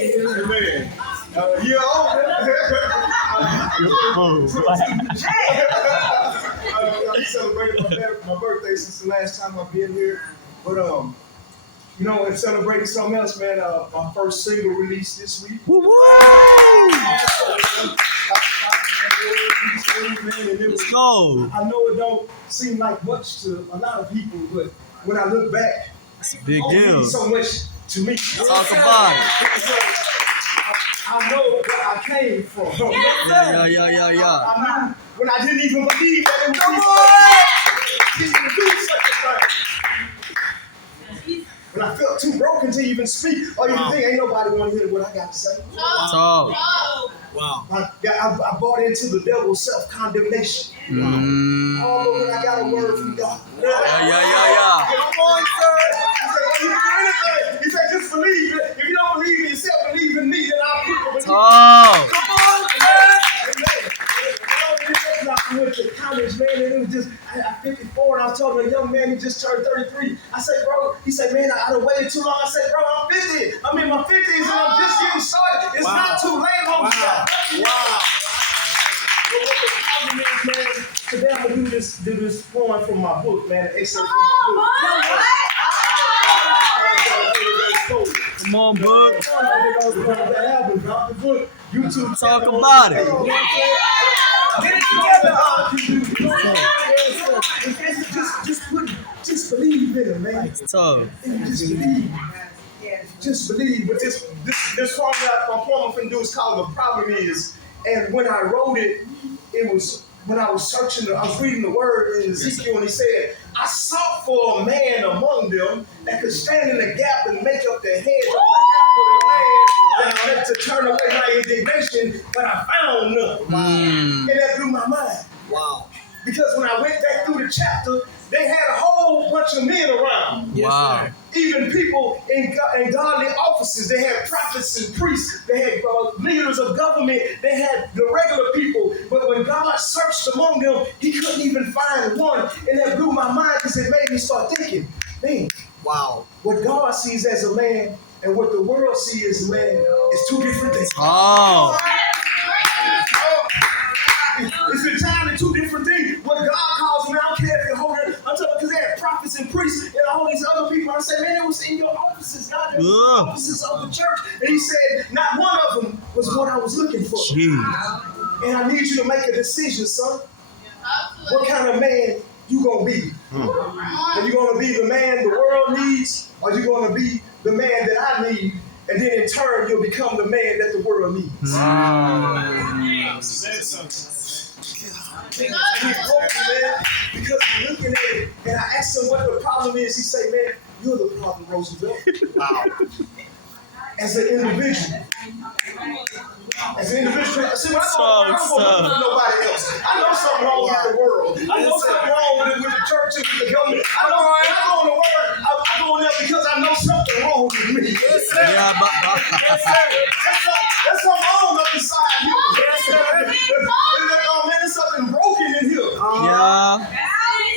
Amen. You're older. I celebrated my birthday since the last time I've been here. But and celebrating something else, man. My first single released this week. Woo-woo! Let's go. I know it don't seem like much to a lot of people, but when I look back, It's a big it deal. means so much to me. Talk about it. I know where I came from. Yeah. I knew when I didn't even believe that it was even do such a thing. When I felt too broken to even speak, or even think ain't nobody want to hear what I got to say. Talk. Wow. I bought into the devil's self-condemnation. Although when I got a word from God. Yeah. Come on, sir. He said, you can do anything. He said, just believe it. If you don't believe in yourself, believe in me, then I'll put you believe. Talk. Come on, sir. I went to college, man, and it was just, I'm 54, and I was talking to a young man who just turned 33. I said, bro, he said, man, I done waited too long. I said, bro, I'm 50. I'm in my 50s, and I'm just getting started. It's not too late, homie. Wow. But what the problem is, man, today I'm going to do this poem from my book, man, an excerpt from my book. Come on, bud. YouTube. Talk about it. Get it together. Just believe in it, man. It's tough. Just believe. Just believe. But this song that my poem I'm finna do is called "The Problem Is." And when I wrote it, it was when I was searching. I was reading the word in Ezekiel, and he said, "I sought for a man among them that could stand in the gap and make up the hedge on behalf of the land that I had to turn away my indignation, but I found none." And that blew my mind. Wow. Because when I went back through the chapter, they had a whole bunch of men around. Wow. Even people in godly offices. They had prophets and priests. They had leaders of government. They had the regular people. But when God searched among them, he couldn't even find one. And that blew my mind because it made me start thinking, man, Wow. what God sees as a man and what the world sees as a man is two different things. Oh. It's entirely two different things. What God calls me, I don't care if you're holding it. I'm talking because they had prophets and priests and all these other people. I said, man, it was in your offices, God. It was in the offices of the church. And he said, not one of them was what I was looking for. Jeez. And I need you to make a decision, son. What kind of man you gonna be? Are you gonna be the man the world needs? Or are you gonna be the man that I need? And then in turn, you'll become the man that the world needs. Because I'm looking at it, and I asked him what the problem is. He say, man, you're the problem, Roosevelt. Wow. As an individual. See, when I don't go looking for nobody else. I know something wrong with the world. I know something wrong with the church and with the government. I know when I go on the word, I go in there because I know something wrong with me. Yes, sir. Yeah, but Yes, sir. That's something wrong up inside you. Yes, sir. Oh, man, there's something broken in here. yeah.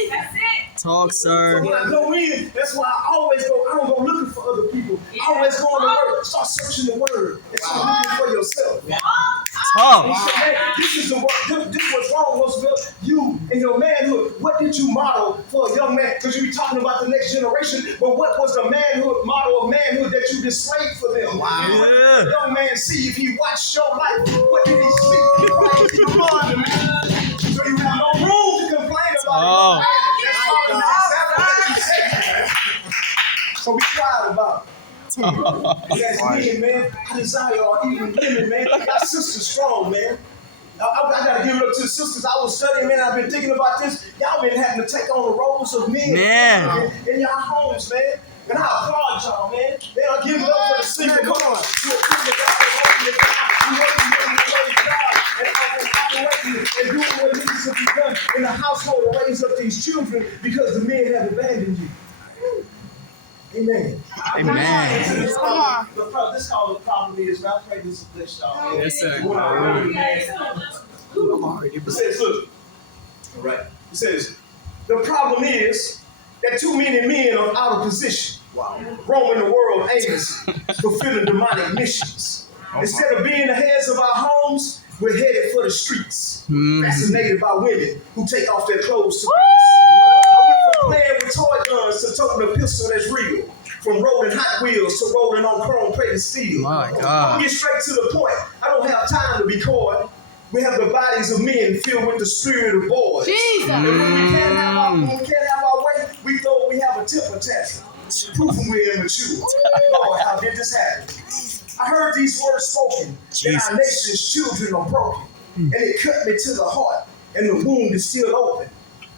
That's it. Talk, So sir. when I go in, that's why I always go. I don't go looking for other people. I always go on the word. Start searching the word and start looking for yourself. Talk. He said, man, this is the word. This is what's wrong, Roosevelt. You and your manhood. What did you model for a young man? Because you be talking about the next generation. But what was the manhood model of manhood that you displayed for them? Wow. And what did the young man see if he watched your life? What did he see? Come on, man. So you have no room to complain about it. So be quiet about it. That's men, man. I desire, or even women, man. Y'all sisters strong, man. I gotta give it up to the sisters. I was studying, man. I've been thinking about this. Y'all been having to take on the roles of men in y'all homes, man. And I applaud y'all, man. Man, I give it up for the single. Come on. And doing what needs to be done in the household to raise up these children because the men have abandoned you. Amen. Amen. This is called the problem is, man. I pray this is blessed y'all. Yes, sir. It says, look. All right. It says, the problem is that too many men are out of position. roaming the world aimlessly, fulfilling demonic missions. Instead of being the heads of our homes, we're headed for the streets, fascinated by women who take off their clothes to I went from playing with toy guns to toting a pistol that's real. From rolling Hot Wheels to rolling on chrome-plated steel. My I'm God. gonna get straight to the point. I don't have time to be coy. We have the bodies of men filled with the spirit of boys. Jesus. And when we can't have our way, we thought we have a temper tantrum. Proving we're immature. Lord, how did this happen? I heard these words spoken, that our nation's children are broken. And it cut me to the heart, and the wound is still open.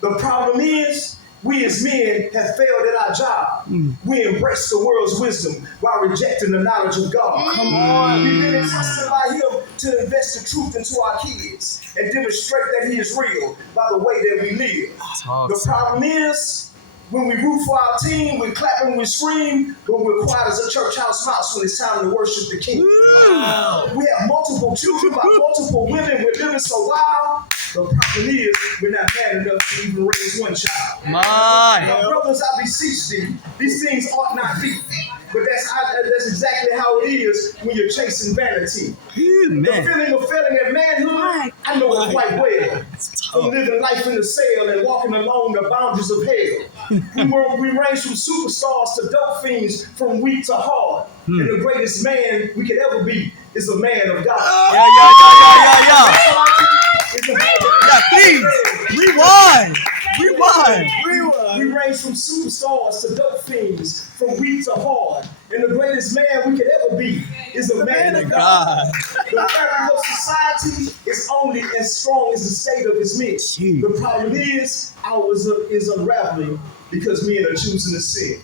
The problem is, we as men have failed at our job. We embrace the world's wisdom while rejecting the knowledge of God. Come on. We've been entrusted by Him to invest the truth into our kids and demonstrate that He is real by the way that we live. The problem is, when we root for our team, we clap and we scream, but we're quiet as a church house mouse when it's time to worship the King. We have multiple children by multiple women. We're living so wild. The problem is, we're not man enough to even raise one child. My brothers, I beseech thee, these things ought not be. But that's exactly how it is when you're chasing vanity. The feeling of failing at manhood, I know it quite well. From living life in the cell and walking along the boundaries of hell. We range from superstars to dope fiends, from weak to hard. And the greatest man we could ever be is a man of God. Yeah, please. Rewind. We range from superstars to dope fiends, from weak to hard. And the greatest man we could ever be is a man of God. The fabric of society is only as strong as the state of its midst. The problem is, ours is unraveling because men are choosing to sin.